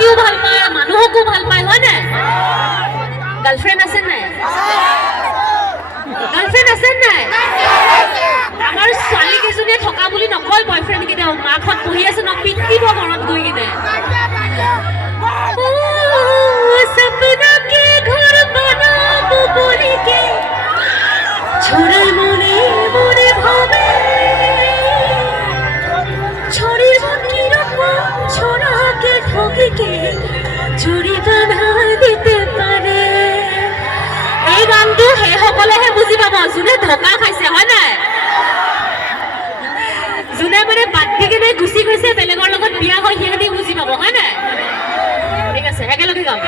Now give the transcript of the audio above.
প্ৰকৃতিও ভাল পায় মানুহকো ভাল পায় হয় নাই গাৰ্লফ্ৰেণ্ড আছে নাই গাৰ্লফ্ৰেণ্ড আছে নাই আমাৰ ছোৱালী কেইজনীয়ে থকা বুলি নকয় বয়ফ্ৰেণ্ড কেইটাও মাকহঁত পঢ়ি আছে ন পিটিব ঘৰত গৈ কিনে सपना के घर बनाबो बोली के छोड़े मोरे मोरे भावे छोड़ी की रखो छोड़ा के ठोकी के चूड़ी बना दिते पारे এই গানটো হে সকলেহে বুজি পাব যোনে ধকা খাইছে হয় নাই যোনে মানে বাদ দি কিনে গুচি গৈছে বেলেগৰ লগত বিয়া হৈ সিহঁতি বুজি পাব হয় নাই ঠিক আছে একেলগে গাম